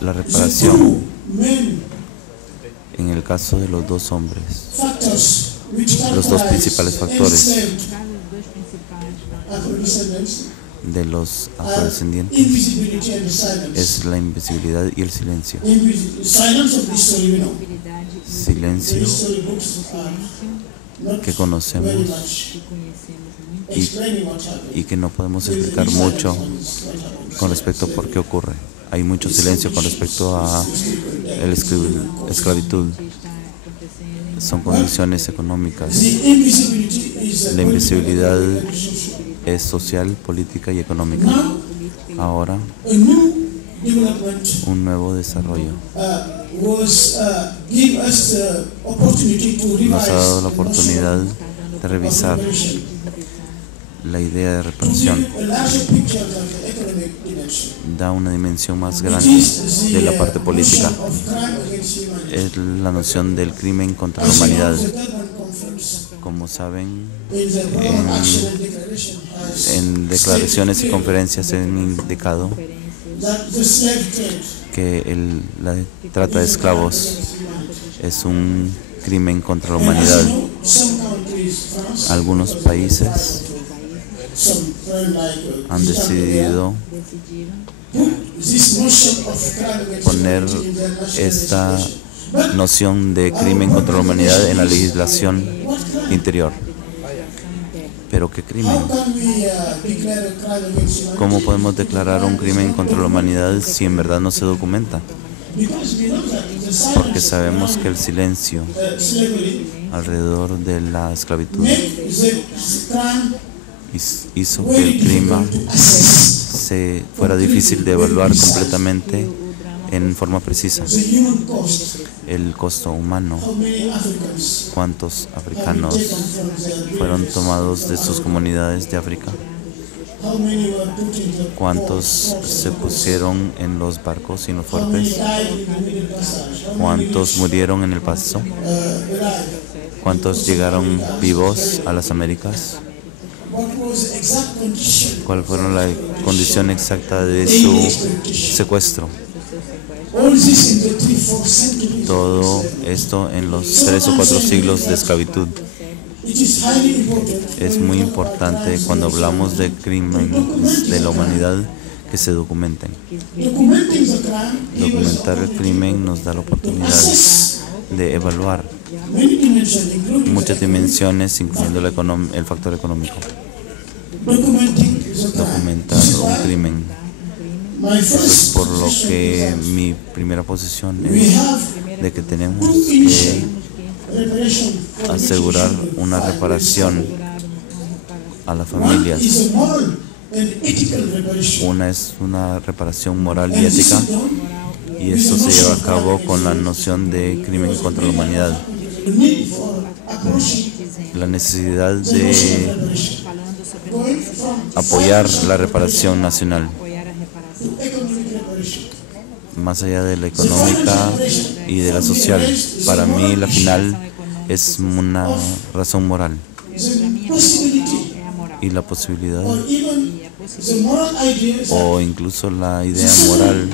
La reparación, en el caso de los dos hombres, los dos principales factores de los afrodescendientes es la invisibilidad y el silencio. Silencio que conocemos y que no podemos explicar mucho con respecto a por qué ocurre. Hay mucho silencio con respecto a la esclavitud. Son condiciones económicas. La invisibilidad es social, política y económica. Ahora, un nuevo desarrollo nos ha dado la oportunidad de revisar la idea de reparación. Da una dimensión más grande de la parte política. Es la noción del crimen contra la humanidad. Como saben, en declaraciones y conferencias se han indicado que la trata de esclavos es un crimen contra la humanidad. Algunos países han decidido poner esta noción de crimen contra la humanidad en la legislación interior. ¿Pero qué crimen? ¿Cómo podemos declarar un crimen contra la humanidad si en verdad no se documenta? Porque sabemos que el silencio alrededor de la esclavitud hizo que el crimen fuera difícil de evaluar completamente en forma precisa. El costo humano, cuántos africanos fueron tomados de sus comunidades de África, cuántos se pusieron en los barcos y en los fuertes, cuántos murieron en el paso, cuántos llegaron vivos a las Américas, cuál fue la condición exacta de su secuestro. Todo esto en los 3 o 4 siglos de esclavitud. Es muy importante cuando hablamos de crímenes de la humanidad que se documenten. Documentar el crimen nos da la oportunidad de evaluar muchas dimensiones, incluyendo el factor económico. Documentar un crimen. Eso es por lo que mi primera posición es de que tenemos que asegurar una reparación a las familias. Una es una reparación moral y ética, y esto se lleva a cabo con la noción de crimen contra la humanidad. La necesidad de apoyar la reparación nacional, más allá de la económica y de la social. Para mí la final es una razón moral y la posibilidad o incluso la idea moral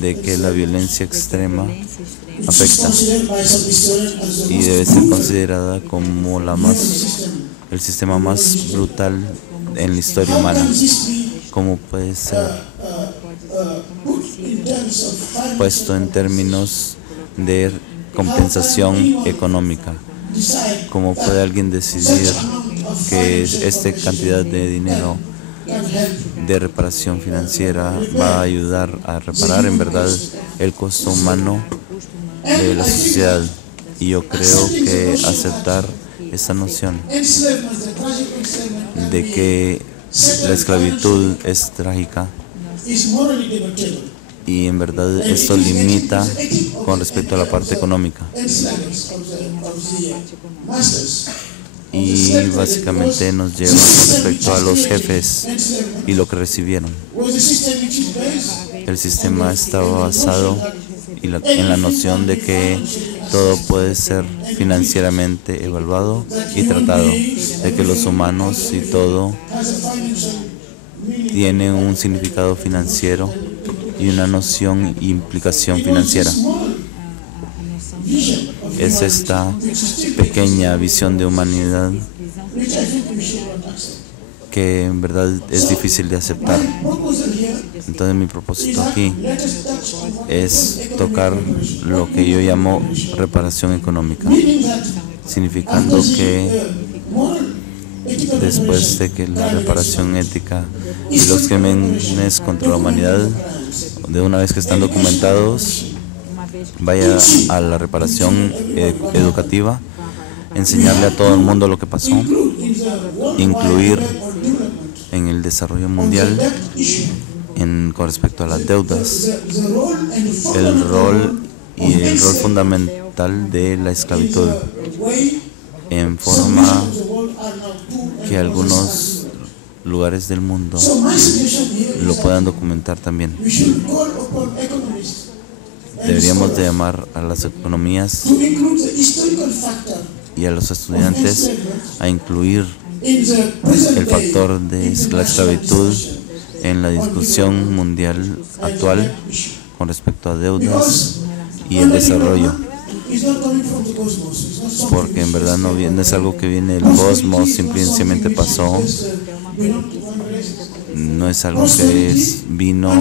de que la violencia extrema afecta y debe ser considerada como el sistema más brutal en la historia humana. ¿Cómo puede ser puesto en términos de compensación económica? ¿Cómo puede alguien decidir que esta cantidad de dinero de reparación financiera va a ayudar a reparar en verdad el costo humano de la sociedad? Y yo creo que aceptar esa noción de que la esclavitud es trágica y en verdad esto limita con respecto a la parte económica. Y básicamente nos lleva con respecto a los jefes y lo que recibieron. El sistema estaba basado en la noción de que todo puede ser financieramente evaluado y tratado, de que los humanos y todo tiene un significado financiero y una noción e implicación financiera. Es esta pequeña visión de humanidad que en verdad es difícil de aceptar. Entonces mi propósito aquí es tocar lo que yo llamo reparación económica, significando que después de que la reparación ética y los crímenes contra la humanidad, de una vez que están documentados, vaya a la reparación educativa, enseñarle a todo el mundo lo que pasó, incluir en el desarrollo mundial con respecto a las deudas, el rol fundamental de la esclavitud, en forma que algunos lugares del mundo lo puedan documentar también. Deberíamos de llamar a las economías y a los estudiantes a incluir el factor de la esclavitud en la discusión mundial actual con respecto a deudas y el desarrollo, porque en verdad no es algo que viene del cosmos, simplemente pasó, no es algo que vino,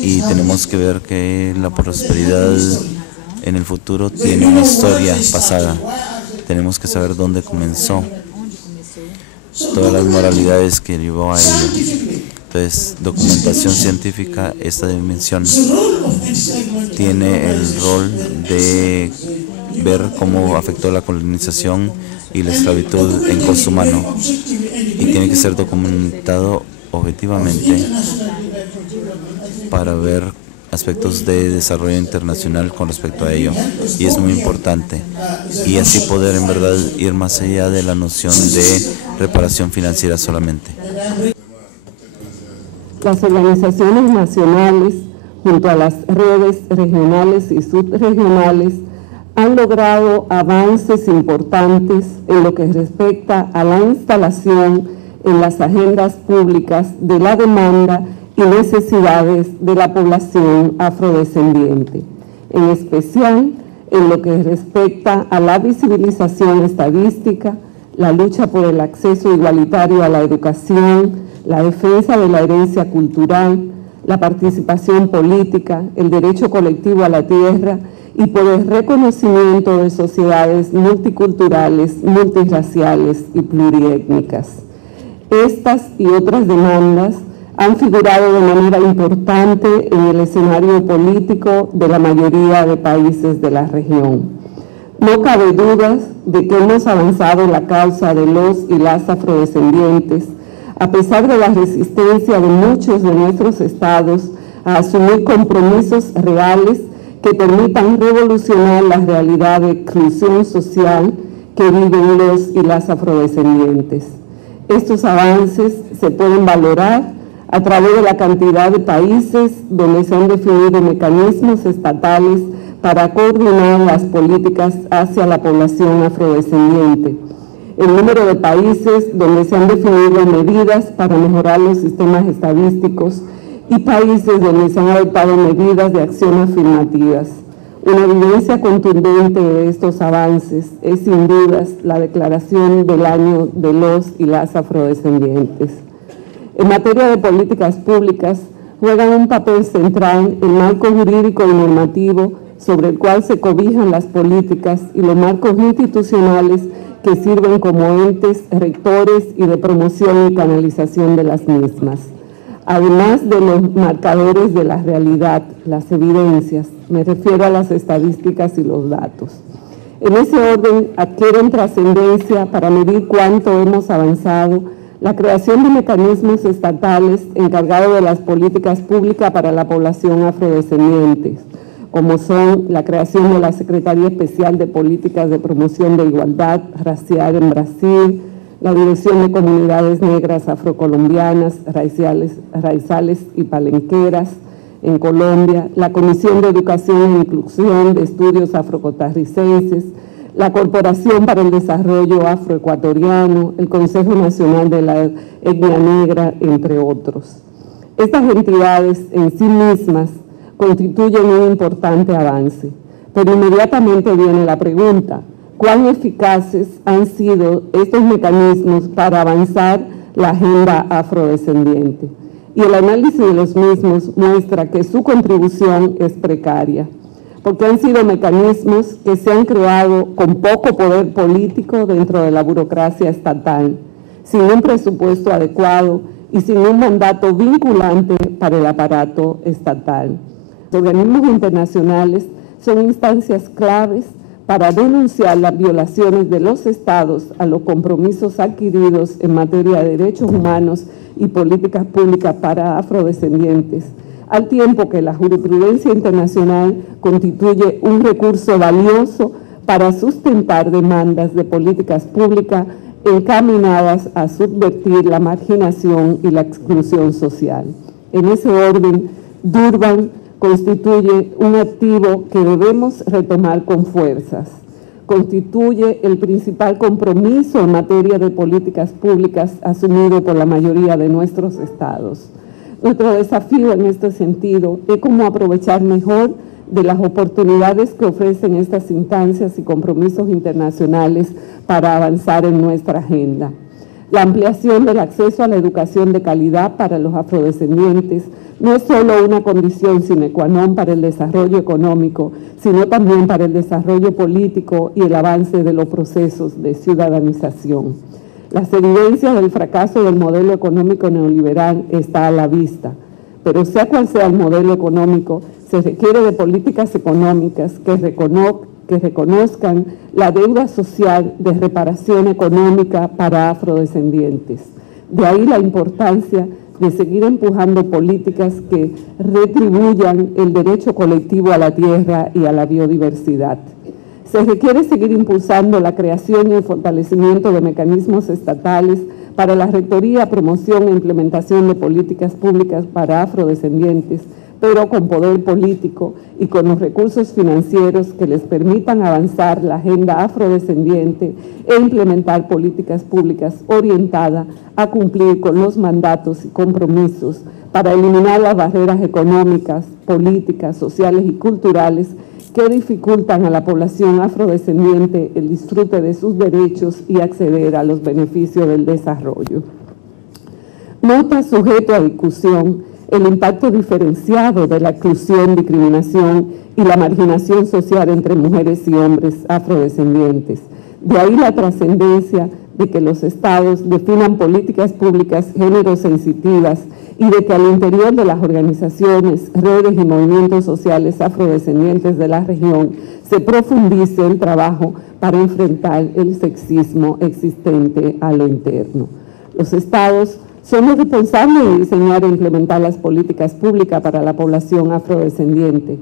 y tenemos que ver que la prosperidad en el futuro tiene una historia pasada. Tenemos que saber dónde comenzó, todas las moralidades que llevó a ello. Entonces, documentación científica, esta dimensión tiene el rol de ver cómo afectó la colonización y la esclavitud en costo humano, y tiene que ser documentado objetivamente para ver aspectos de desarrollo internacional con respecto a ello, y es muy importante, y así poder en verdad ir más allá de la noción de reparación financiera solamente. Las organizaciones nacionales, junto a las redes regionales y subregionales, han logrado avances importantes en lo que respecta a la instalación en las agendas públicas de la demanda y necesidades de la población afrodescendiente, en especial en lo que respecta a la visibilización estadística, la lucha por el acceso igualitario a la educación, la defensa de la herencia cultural, la participación política, el derecho colectivo a la tierra y por el reconocimiento de sociedades multiculturales, multirraciales y pluriétnicas. Estas y otras demandas han figurado de manera importante en el escenario político de la mayoría de países de la región. No cabe duda de que hemos avanzado en la causa de los y las afrodescendientes, a pesar de la resistencia de muchos de nuestros estados a asumir compromisos reales que permitan revolucionar la realidad de exclusión social que viven los y las afrodescendientes. Estos avances se pueden valorar a través de la cantidad de países donde se han definido mecanismos estatales para coordinar las políticas hacia la población afrodescendiente, el número de países donde se han definido medidas para mejorar los sistemas estadísticos y países donde se han adoptado medidas de acción afirmativas. Una evidencia contundente de estos avances es sin dudas la declaración del año de los y las afrodescendientes. En materia de políticas públicas, juegan un papel central el marco jurídico y normativo sobre el cual se cobijan las políticas y los marcos institucionales que sirven como entes rectores y de promoción y canalización de las mismas. Además de los marcadores de la realidad, las evidencias, me refiero a las estadísticas y los datos. En ese orden adquieren trascendencia para medir cuánto hemos avanzado la creación de mecanismos estatales encargados de las políticas públicas para la población afrodescendiente, como son la creación de la Secretaría Especial de Políticas de Promoción de Igualdad Racial en Brasil, la Dirección de Comunidades Negras Afrocolombianas, Raizales y Palenqueras en Colombia, la Comisión de Educación e Inclusión de Estudios Afrocostarricenses, la Corporación para el Desarrollo Afroecuatoriano, el Consejo Nacional de la Etnia Negra, entre otros. Estas entidades en sí mismas constituyen un importante avance, pero inmediatamente viene la pregunta: ¿cuán eficaces han sido estos mecanismos para avanzar la agenda afrodescendiente? Y el análisis de los mismos muestra que su contribución es precaria, porque han sido mecanismos que se han creado con poco poder político dentro de la burocracia estatal, sin un presupuesto adecuado y sin un mandato vinculante para el aparato estatal. Los organismos internacionales son instancias claves para denunciar las violaciones de los estados a los compromisos adquiridos en materia de derechos humanos y políticas públicas para afrodescendientes, al tiempo que la jurisprudencia internacional constituye un recurso valioso para sustentar demandas de políticas públicas encaminadas a subvertir la marginación y la exclusión social. En ese orden, Durban constituye un activo que debemos retomar con fuerzas. Constituye el principal compromiso en materia de políticas públicas asumido por la mayoría de nuestros estados. Nuestro desafío en este sentido es cómo aprovechar mejor de las oportunidades que ofrecen estas instancias y compromisos internacionales para avanzar en nuestra agenda. La ampliación del acceso a la educación de calidad para los afrodescendientes no es solo una condición sine qua non para el desarrollo económico, sino también para el desarrollo político y el avance de los procesos de ciudadanización. Las evidencias del fracaso del modelo económico neoliberal está a la vista, pero sea cual sea el modelo económico, se requiere de políticas económicas que reconozcan la deuda social de reparación económica para afrodescendientes. De ahí la importancia de seguir empujando políticas que retribuyan el derecho colectivo a la tierra y a la biodiversidad. Se requiere seguir impulsando la creación y el fortalecimiento de mecanismos estatales para la rectoría, promoción e implementación de políticas públicas para afrodescendientes, pero con poder político y con los recursos financieros que les permitan avanzar la agenda afrodescendiente e implementar políticas públicas orientadas a cumplir con los mandatos y compromisos para eliminar las barreras económicas, políticas, sociales y culturales que dificultan a la población afrodescendiente el disfrute de sus derechos y acceder a los beneficios del desarrollo. No está sujeto a discusión el impacto diferenciado de la exclusión, discriminación y la marginación social entre mujeres y hombres afrodescendientes. De ahí la trascendencia de que los estados definan políticas públicas género sensitivas y de que al interior de las organizaciones, redes y movimientos sociales afrodescendientes de la región se profundice el trabajo para enfrentar el sexismo existente a lo interno. Los estados son los responsables de diseñar e implementar las políticas públicas para la población afrodescendiente,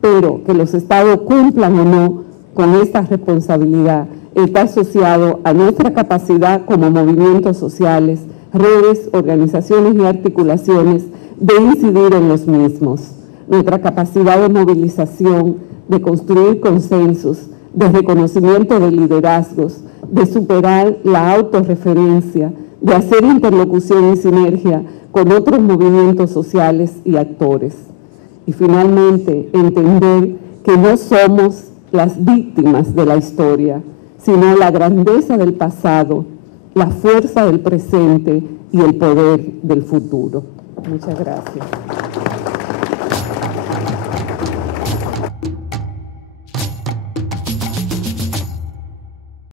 pero que los estados cumplan o no con esta responsabilidad está asociado a nuestra capacidad como movimientos sociales, redes, organizaciones y articulaciones de incidir en los mismos. Nuestra capacidad de movilización, de construir consensos, de reconocimiento de liderazgos, de superar la autorreferencia, de hacer interlocución y sinergia con otros movimientos sociales y actores. Y finalmente, entender que no somos las víctimas de la historia, sino la grandeza del pasado, la fuerza del presente y el poder del futuro. Muchas gracias.